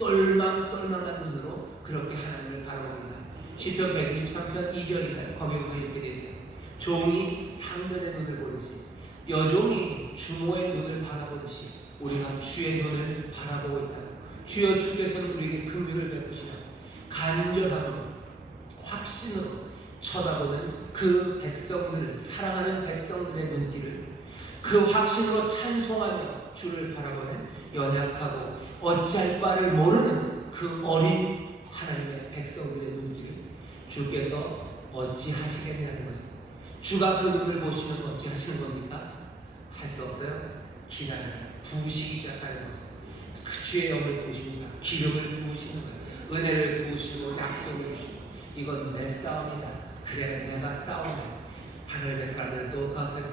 똘망똘망한 눈으로 그렇게 하나님을 바라봅니다. 시편 123편 2절이나 거기 보면 이렇게 되어 있어요. 종이 상전의 눈을 보듯이 여종이 주모의 눈을 바라보듯이 우리가 주의 눈을 바라보고 있다. 주여 주께서는 우리에게 긍휼을 베푸시나 간절함으로 확신으로 쳐다보는 그 백성들 사랑하는 백성들의 눈길을 그 확신으로 찬송하며 주를 바라보는 연약하고 어찌할 바를 모르는 그 어린 하나님의 백성들의 눈길을 주께서 어찌 하시겠냐는 거죠. 주가 그 눈을 보시면 어찌 하시는 겁니까? 할 수 없어요. 기다려 부으시기 시작하는 거죠. 그 주의 영을 부으십니다. 기름을 부으시는 거예요. 은혜를 부으시고 약속을 주시고 이건 내 싸움이다. 그래 내가 싸움해. 하늘의 사람들도 그 앞에서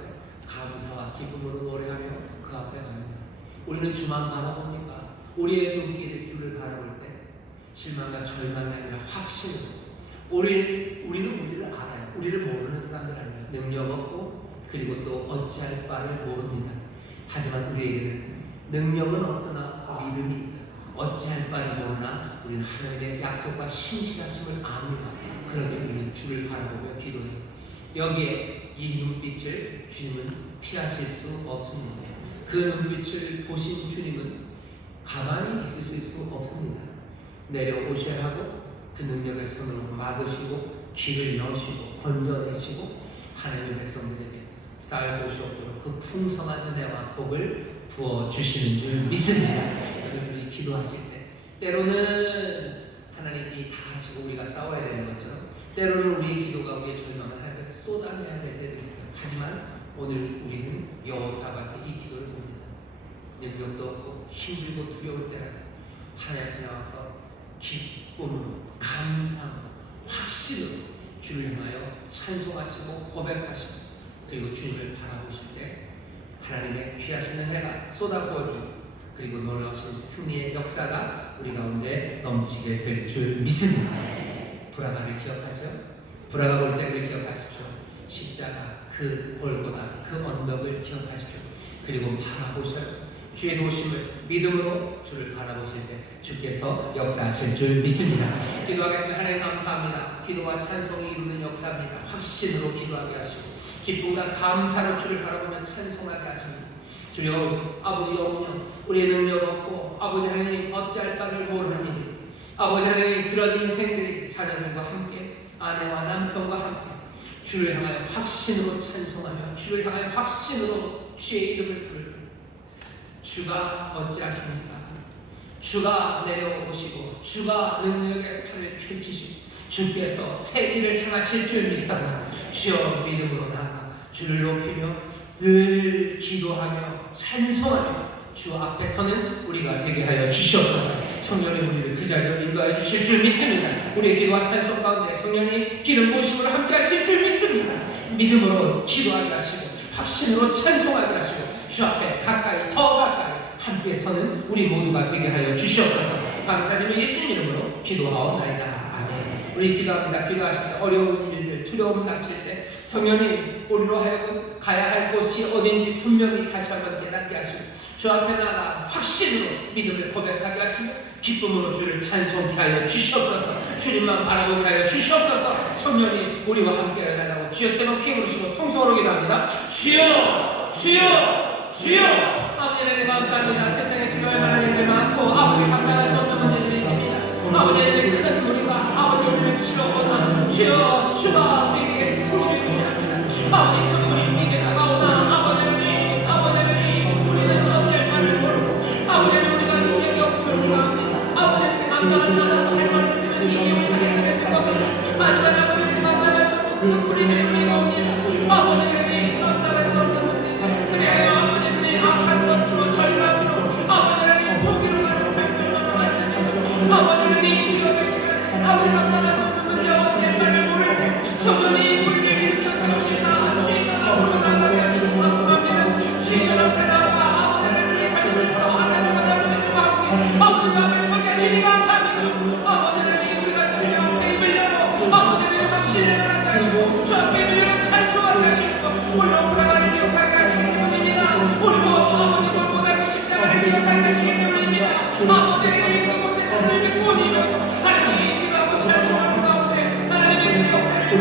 감사와 기쁨으로 노래하며 그 앞에 갑니다. 우리는 주만 바라봅니까? 우리의 눈길이 주를 바라볼 때 실망과 절망이 아니라 확신으로 우리, 우리는 우리를 알아요. 우리를 모르는 사람들 아니에요. 능력 없고 그리고 또 어찌할 바를 모릅니다. 하지만 우리에게는 능력은 없으나 믿음이 있어요. 어찌할 바를 모르나 우리는 하나님의 약속과 신실하심을 압니다. 그러니 우리는 주를 바라보며 기도해요. 여기에 이 눈빛을 주님은 피하실 수 없습니다. 그 눈빛을 보신 주님은 가만히 있으실 수 없습니다. 내려오셔야 하고 그 능력의 손으로 막으시고 길을 여시고 건져내시고 하나님의 백성들에게 쌀 곳이 없도록 그 풍성한 은혜와 복을 부어 주시는 줄 믿습니다. 여러분이 기도하실 때 때로는 하나님이 다 하시고 우리가 싸워야 되는 것처럼 때로는 우리의 기도가 우리의 절망을 하나님께 쏟아내야 될 때도 있어요. 하지만 오늘 우리는 여호사밧의 이 기도를 봅니다. 능력도 없고 힘들고 두려울 때라 하나님 앞에 나와서 기쁨으로 감사함으로 확신으로 주를 향하여 찬송하시고 고백하시고 그리고 주님을 바라보실 때 하나님의 귀하신 은혜가 쏟아부어지고 그리고 놀라우신 승리의 역사가 우리 가운데 넘치게 될 줄 믿습니다. 불화가를 기억하죠? 불화가 골짜기를 기억하십시오. 십자가 그 골고다 그 언덕을 기억하십시오. 그리고 바라보셔요. 주의 도심을 믿음으로 주를 바라보실 때 주께서 역사하실 줄 믿습니다. 기도하겠습니다. 하나님 감사합니다. 기도와 찬송이 이루는 역사입니다. 확신으로 기도하게 하시고 기쁨과 감사로 주를 바라보며 찬송하게 하십니다. 주여 아버지 영영 우리의 능력 없고 아버지 하나님 어찌할 바를 모르니 아버지 하나님 그런 인생들이 자녀들과 함께 아내와 남편과 함께 주를 향하여 확신으로 찬송하며 주를 향하여 확신으로 주의 이름을 때 주가 어찌하십니까? 주가 내려오시고 주가 능력의 팔을 펼치시고 주께서 새 일을 행하실 줄 믿사오나 주여 믿음으로 나아가 주를 높이며 늘 기도하며 찬송하며 주 앞에 서는 우리가 되게 하여 주시옵소서. 성령님 우리를 그 자리로 인도하여 주실 줄 믿습니다. 우리의 기도와 찬송 가운데 성령님 기름 부으심으로 함께 하실 줄 믿습니다. 믿음으로 기도하게 하시고 확신으로 찬송하게 하시고 주 앞에 가까이 더 가까이 함께 서는 우리 모두가 되게 하여 주시옵소서. 감사드리며 예수님 이름으로 기도하옵나이다. 아멘. 우리 기도합니다. 기도하실 때 어려운 일들 두려움 닥칠 때 성령님 우리로 하여금 가야 할 곳이 어딘지 분명히 다시 한번 깨닫게 하시고 주 앞에 나가 확신으로 믿음을 고백하게 하시며 기쁨으로 주를 찬송케 하여 주시옵소서. 주님만 바라보게 하여 주시옵소서. 성령님 우리와 함께 해달라고 주여 세번 피 부르시고 통성으로 기도합니다. 주여 주여 주여 아버지 하나님 감사합니다. 세상에 필요할 만한 일들 많고 아버지 감당할 수 없는 문제들이 있습니다. 아버지 하나님 큰 무리가 아버지 우리를 치러오나 주여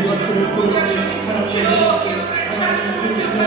그것을 보고 하나님께 찬송을 드립니다.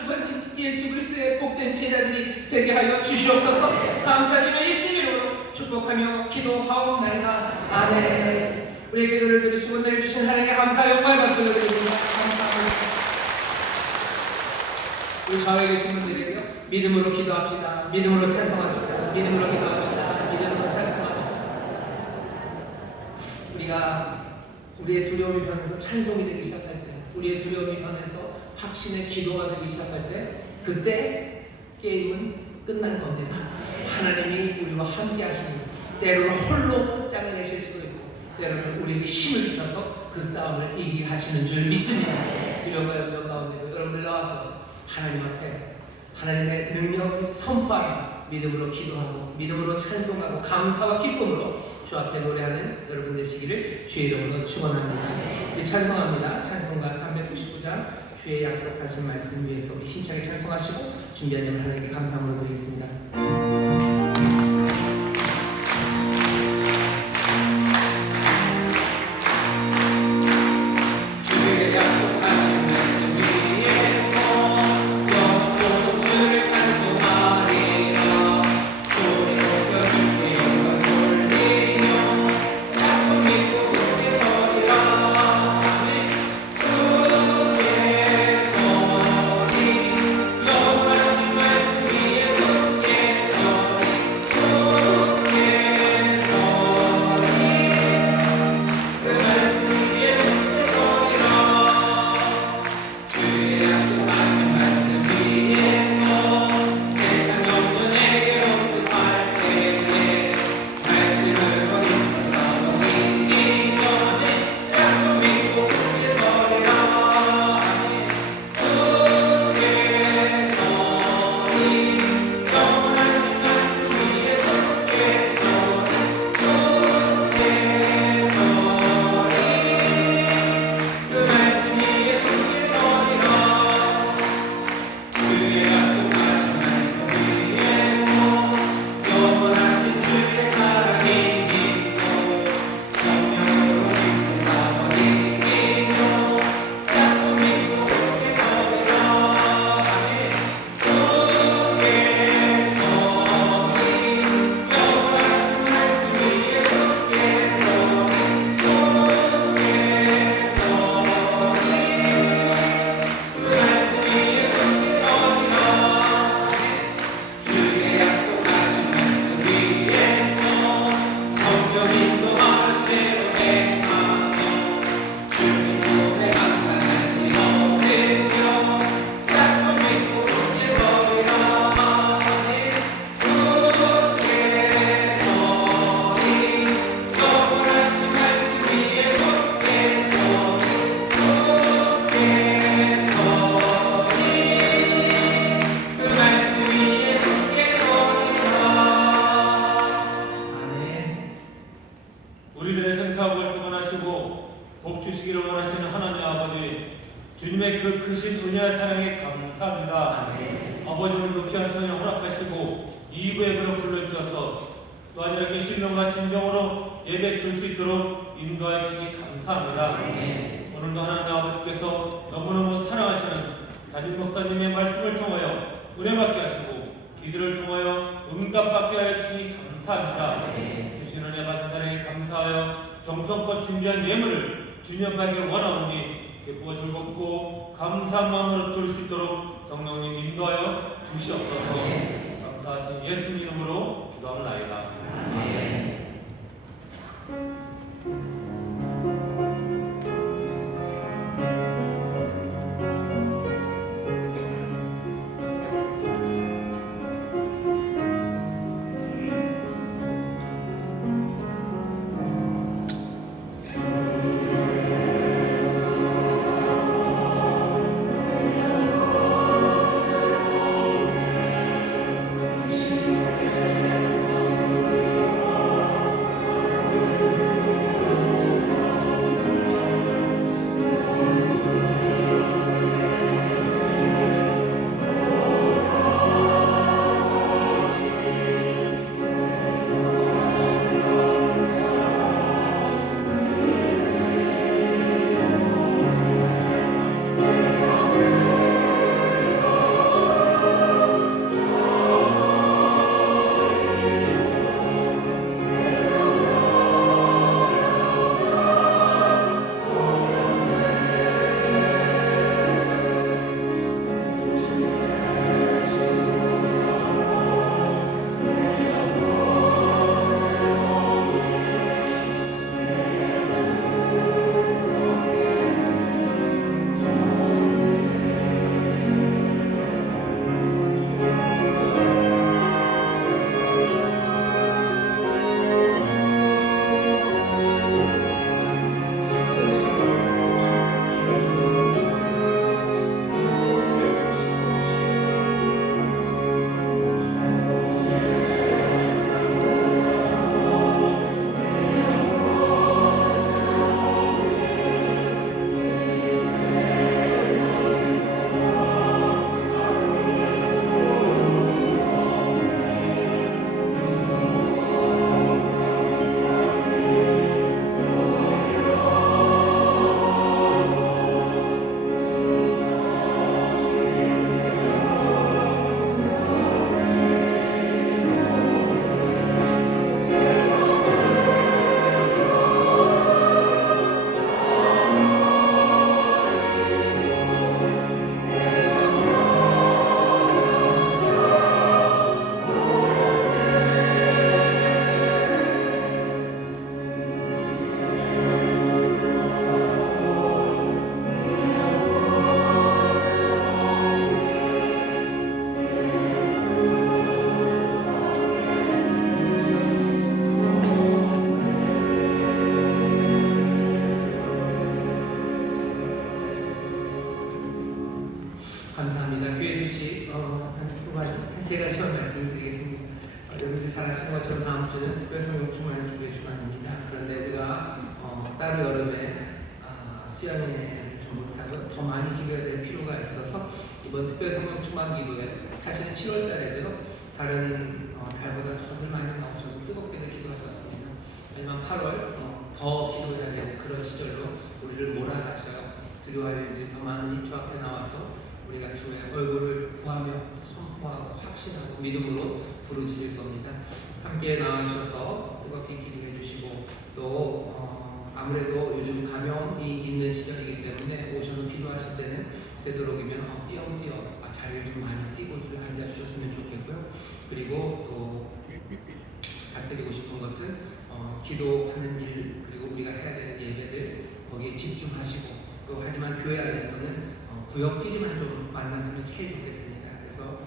하나님 예수 그리스도의 복된 제자들이 되게 하여 주시옵소서. 감사드리며 예수 이름으로 축복하며 기도하옵나이다. 아멘. 우리에게 은혜를 드리시고 은혜를 주신 하나님께 감사 영광의 박수 드립니다. 감사합니다. 우리 좌우에 계신 분들에게요. 믿음으로 기도합시다. 믿음으로 찬송합시다. 믿음으로 기도합시다. 믿음으로 찬송합시다. 우리가 우리의 두려움이 변해서 찬송이 되기 시작할 때 우리의 두려움이 변해서 확신의 기도가 되기 시작할 때 그때 게임은 끝난 겁니다. 하나님이 우리와 함께 하시는 때로는 홀로 끝장을 내실 수도 있고 때로는 우리에게 힘을 주셔서 그 싸움을 이기게 하시는 줄 믿습니다. 두려움과 염려 가운데도 여러분들 나와서 하나님 앞에 하나님의 능력을 선포하고 믿음으로 기도하고 믿음으로 찬송하고 감사와 기쁨으로 주 앞에 노래하는 여러분 되시기를 주의 이름으로 축원합니다. 찬송합니다. 찬송가 399장 주의 약속하신 말씀 위에 서 우리 힘차게 찬송하시고 준비한 점 하나님께 감사함으로 드리겠습니다. 감사하여 정성껏 준비한 예물을 주님 앞에 원하오니 기쁘고 즐겁고 감사한 마음으로 드릴 수 있도록 성령님 인도하여 주시옵소서. 감사하신 예수님 이름으로 기도합니다. 아멘 이번 특별 성령 충만 기도회 사실은 7월 달에도 다른 어, 달보다 더들 많이 나오셔서 뜨겁게도 기도하셨습니다. 하지만 8월 어, 더 기도해야 되는 그런 시절로 우리를 몰아닥쳐요. 두려워할 일들이 더 많이 주 앞에 나와서 우리가 주의 얼굴을 구하며 선포하고 확신하고 믿음으로 부르짖을 겁니다. 함께 나와주셔서 뜨겁게 기도해 주시고 또 어, 아무래도 요즘 감염이 있는 시절이기 때문에 오셔서 기도하실 때는 되도록이면 어, 띄엄띄엄 아, 자리를 좀 많이 띄고 좀 앉아주셨으면 좋겠고요. 그리고 또 부탁드리고 싶은 것은 어, 기도하는 일 그리고 우리가 해야 되는 예배들 거기에 집중하시고 또 하지만 교회 안에서는 어, 구역끼리만 좀 만났으면 제일 좋겠습니다. 그래서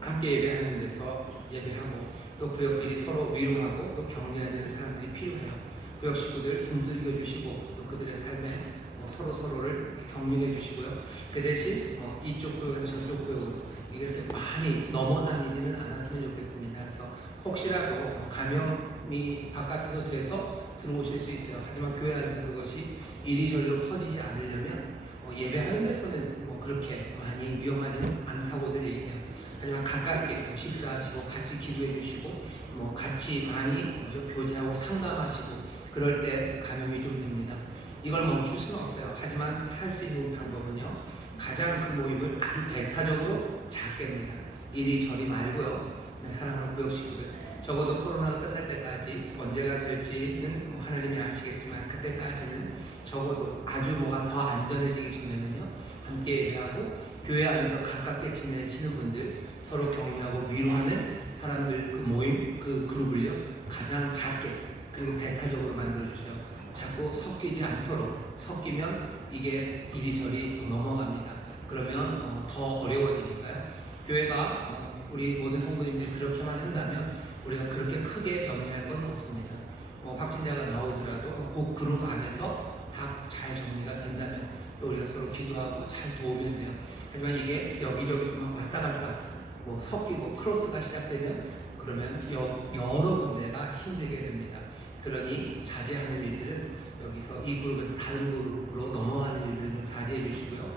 함께 예배하는 데서 예배하고 또 구역끼리 서로 위로하고 또 격려해야 되는 사람들이 필요해요. 구역 식구들 힘들게 주시고 또 그들의 삶에 어, 서로 서로를 격려해 주시고요. 그 대신 어, 이쪽 구역에서 저쪽 구역으로 이렇게 많이 넘어다니지는 않았으면 좋겠습니다. 그래서 혹시라도 감염이 바깥에서 돼서 들어오실 수 있어요. 하지만 교회 안에서 그것이 이리저리로 퍼지지 않으려면 어, 예배하는 데서는 뭐 그렇게 많이 위험하지는 않다고들 얘기해요. 하지만 가깝게 식사하시고 같이 기도해 주시고 뭐 같이 많이 좀 교제하고 상담하시고 그럴 때 감염이 좀 됩니다. 이걸 멈출 수는 없어요. 하지만 할 수 있는 방법은요. 가장 그 모임을 아주 배타적으로 작게 합니다. 이리 저리 말고요. 네, 사랑하는 구역식구들 적어도 코로나가 끝날 때까지 언제가 될지는 뭐 하나님이 아시겠지만 그때까지는 적어도 아주 뭐가 더 안전해지기 전에는요. 함께 예배하고 교회 안에서 가깝게 지내시는 분들 서로 격려하고 위로하는 사람들 그 모임 그 그룹을요 가장 작게 그리고 배타적으로 만들어 주세요. 자꾸 섞이지 않도록 섞이면 이게 이리저리 넘어갑니다. 그러면 어, 더 어려워지니까요. 교회가 어, 우리 모든 성도님들이 그렇게만 한다면 우리가 그렇게 크게 염려할 건 없습니다. 뭐 확진자가 나오더라도 그 그룹 안에서 다 잘 정리가 된다면 또 우리가 서로 기도하고 잘 도우면 돼요. 하지만 이게 여기저기서 막 왔다 갔다 뭐 섞이고 크로스가 시작되면 그러면 여, 여러 군데가 힘들게 됩니다. 그러니 자제하는 일들은 여기서 이 그룹에서 다른 그룹으로 넘어가는 일들을 좀 자제해 주시고요.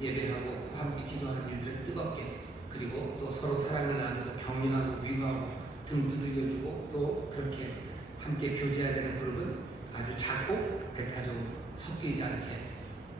예배하고 함께 기도하는 일들을 뜨겁게 그리고 또 서로 사랑을 나누고 격려하고 위로하고 등 두들겨주고 또 그렇게 함께 교제해야 되는 그룹은 아주 작고 배타적으로 섞이지 않게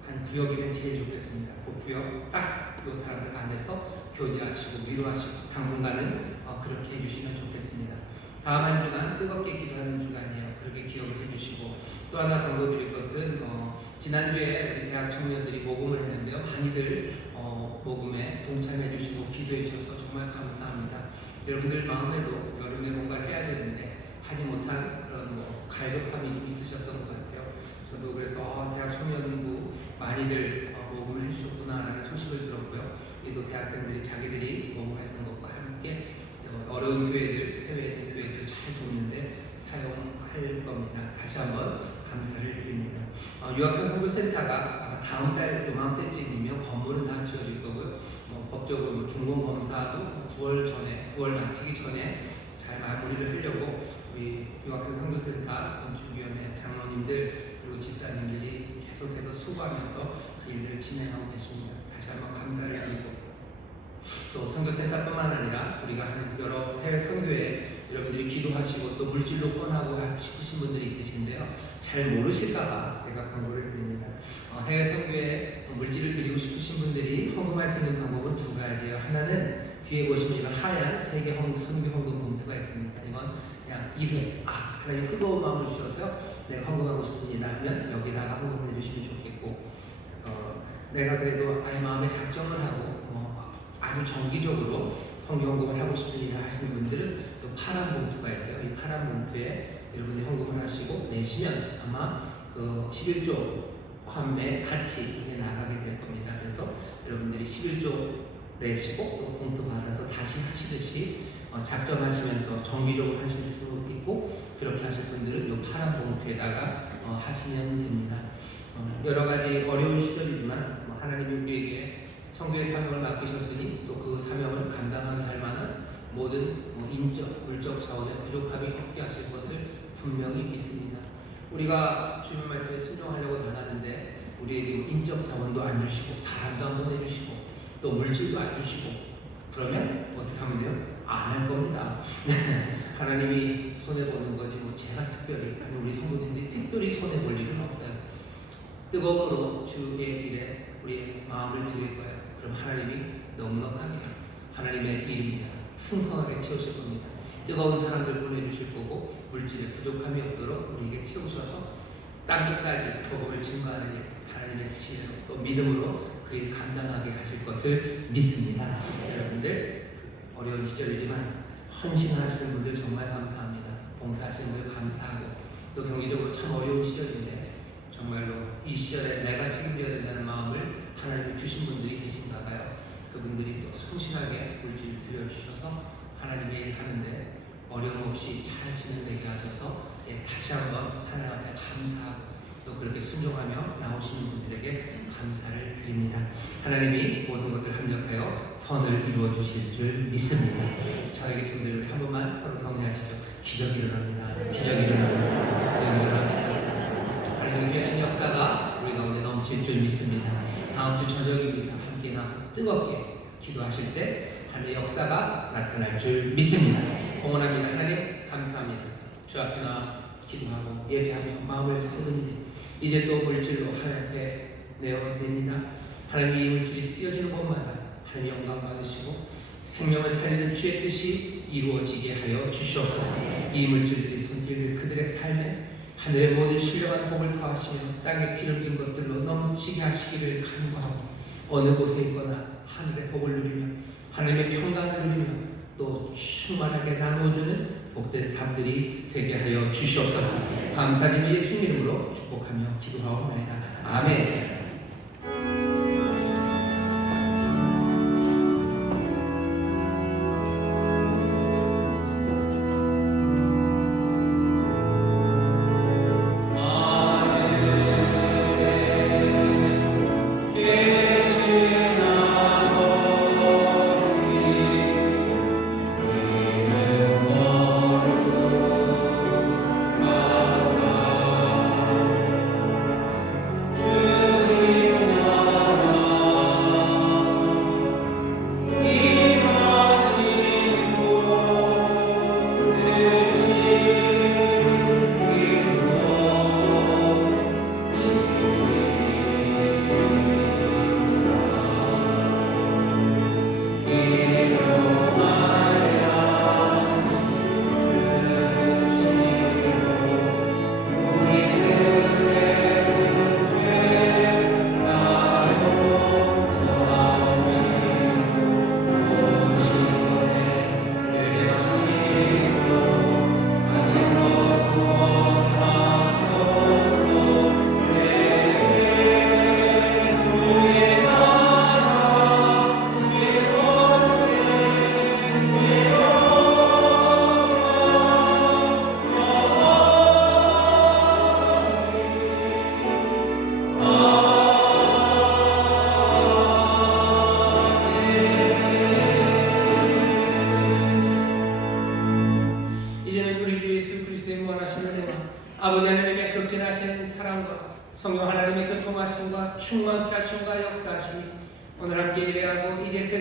한 구역이면 제일 좋겠습니다. 그 구역 딱그 사람들 안에서 교제하시고 위로하시고 당분간은 어, 그렇게 해주시면 좋겠습니다. 다음 한 주간 뜨겁게 기도하는 주간이에요. 그렇게 기억을 해주시고 또 하나 권고드릴 것은 어, 지난주에 대학 청년들이 모금을 했는데요. 많이들 어, 모금에 동참해 주시고 기도해 주셔서 정말 감사합니다. 여러분들 마음에도 여름에 뭔가를 해야 되는데 하지 못한 그런 뭐 갈급함이 좀 있으셨던 것 같아요. 저도 그래서 어, 대학 청년부 많이들 어, 모금을 해주셨구나라는 소식을 들었고요. 또 대학생들이 자기들이 모금했던 것과 함께 어, 어려운 교회들, 해외에 있는 교회들 잘 돕는데 사용할 겁니다. 다시 한번 감사를 드립니다. 어, 유학생 선교센터가 아마 다음 달 요맘때쯤이면 건물은 다 지어질 거고요. 뭐 법적으로 뭐 중공 검사도 9월 전에, 9월 마치기 전에 잘 마무리를 하려고 우리 유학생 선교센터 건축위원회 장로님들 그리고 집사님들이 계속해서 수고하면서 그 일들을 진행하고 계십니다. 다시 한번 감사를 드리고 또 선교센터뿐만 아니라 우리가 하는 여러 해외 선교에 여러분들이 기도하시고 또 물질로 권하고 싶으신 분들이 있으신데요. 잘 모르실까봐 제가 광고를 드립니다. 어, 해외 선교에 물질을 드리고 싶으신 분들이 헌금할 수 있는 방법은 두 가지예요. 하나는 뒤에 보시면 이런 하얀 세계 헌 선교 헌금 봉투가 있습니다. 이건 그냥 일회 아 하나님 뜨거운 마음을 주셔서요. 내가 헌금하고 싶습니다 하면 여기다가 헌금해 주시면 좋겠고 어, 내가 그래도 아예 마음에 작정을 하고 어, 아주 정기적으로 성경금을 하고 일을 하시는 분들은 또 파란 봉투가 있어요. 이 파란 봉투에 여러분이 헌금을 하시고 내시면 아마 그 11조 판매 같이 이게 나가게 될 겁니다. 그래서 여러분들이 11조 내시고 또 봉투 받아서 다시 하시듯이 어, 작정하시면서 정기적으로 하실 수 있고 그렇게 하실 분들은 이 파란 봉투에다가 어, 하시면 됩니다. 어, 여러 가지 어려운 시절이지만 뭐 하나님이 우리에게 성교의 사명을 맡기셨으니 또 그 사명을 감당하게 할 만한 모든 뭐 인적, 물적 자원의 부족함이 없게 하실 것을 분명히 믿습니다. 우리가 주님 말씀에 순종하려고 나가는데 우리에게 뭐 인적 자원도 안 주시고 사람도 안 보내주시고 또 물질도 안 주시고 그러면 어떻게 하면 돼요? 안 할 겁니다. 하나님이 손해 보는 거지 뭐 제가 특별히 아니 우리 성도님들이 특별히 손해 볼 일은 없어요. 뜨거움으로 주의 일에 우리의 마음을 드릴 거예요. 그럼 하나님이 넉넉하게 하나님의 일입니다. 풍성하게 채우실 겁니다. 뜨거운 사람들 보내주실 거고 물질에 부족함이 없도록 우리에게 채우셔서 땅끝까지 복음을 증거하는 일 하나님의 지혜로 또 믿음으로 그 일 감당하게 하실 것을 믿습니다. 여러분들 어려운 시절이지만 헌신하시는 분들 정말 감사합니다. 봉사하시는 분들 감사하고 또 경기적으로 참 어려운 시절인데 정말로 이 시절에 내가 책임져야 된다는 마음을 하나님이 주신 분들이 계신가 봐요. 그분들이 또 성실하게 물질 들여주셔서 하나님의 일 하는데 어려움 없이 잘 진행되게 하셔서 예, 다시 한번 하나님 앞에 감사하고 또 그렇게 순종하며 나오시는 분들에게 감사를 드립니다. 하나님이 모든 것을 합력하여 선을 이루어 주실 줄 믿습니다. 저에게 분들 한 번만 서로 격려하시죠. 기적이 일어납니다. 기적이 일어납니다. 기적이 일어납니다. 하나님 계신 역사가 우리 가운데 넘칠 줄 믿습니다. 다음 주 저녁입니다. 함께 나와서 뜨겁게 기도하실 때 하나님의 역사가 나타날 줄 믿습니다. 공헌합니다. 하나님 감사합니다. 주 앞에 나 기도하고 예배하며 마음을 일 이제 또 물질로 하나님 앞에 내어드립니다. 하나님이 이 물질이 쓰여지는 곳마다 하나님 영광 받으시고 생명을 살리는 주의 뜻이 이루어지게 하여 주시옵소서. 이 물질들이 손길을 그들의 삶에 하늘의 모든 신령한 복을 더하시며 땅에 기름진 것들로 넘치게 하시기를 간구하고 어느 곳에 있거나 하늘의 복을 누리며 하나님의 평강을 누리며 또 충만하게 나누어주는 복된 삶들이 되게 하여 주시옵소서. 감사드리며 예수 이름으로 축복하며 기도하옵나이다. 아멘.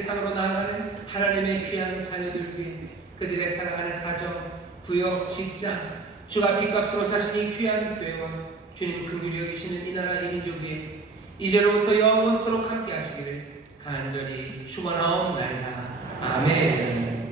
세상으로 나아가는 하나님의 귀한 자녀들 위해 그들의 사랑하는 가정, 부역, 직장, 주가 빚값으로 사신 이 귀한 교회와 주님 긍휼히 여기시는 이 나라 이 민족 위에 이제로부터 영원토록 함께 하시기를 간절히 축원하옵나이다. 아멘.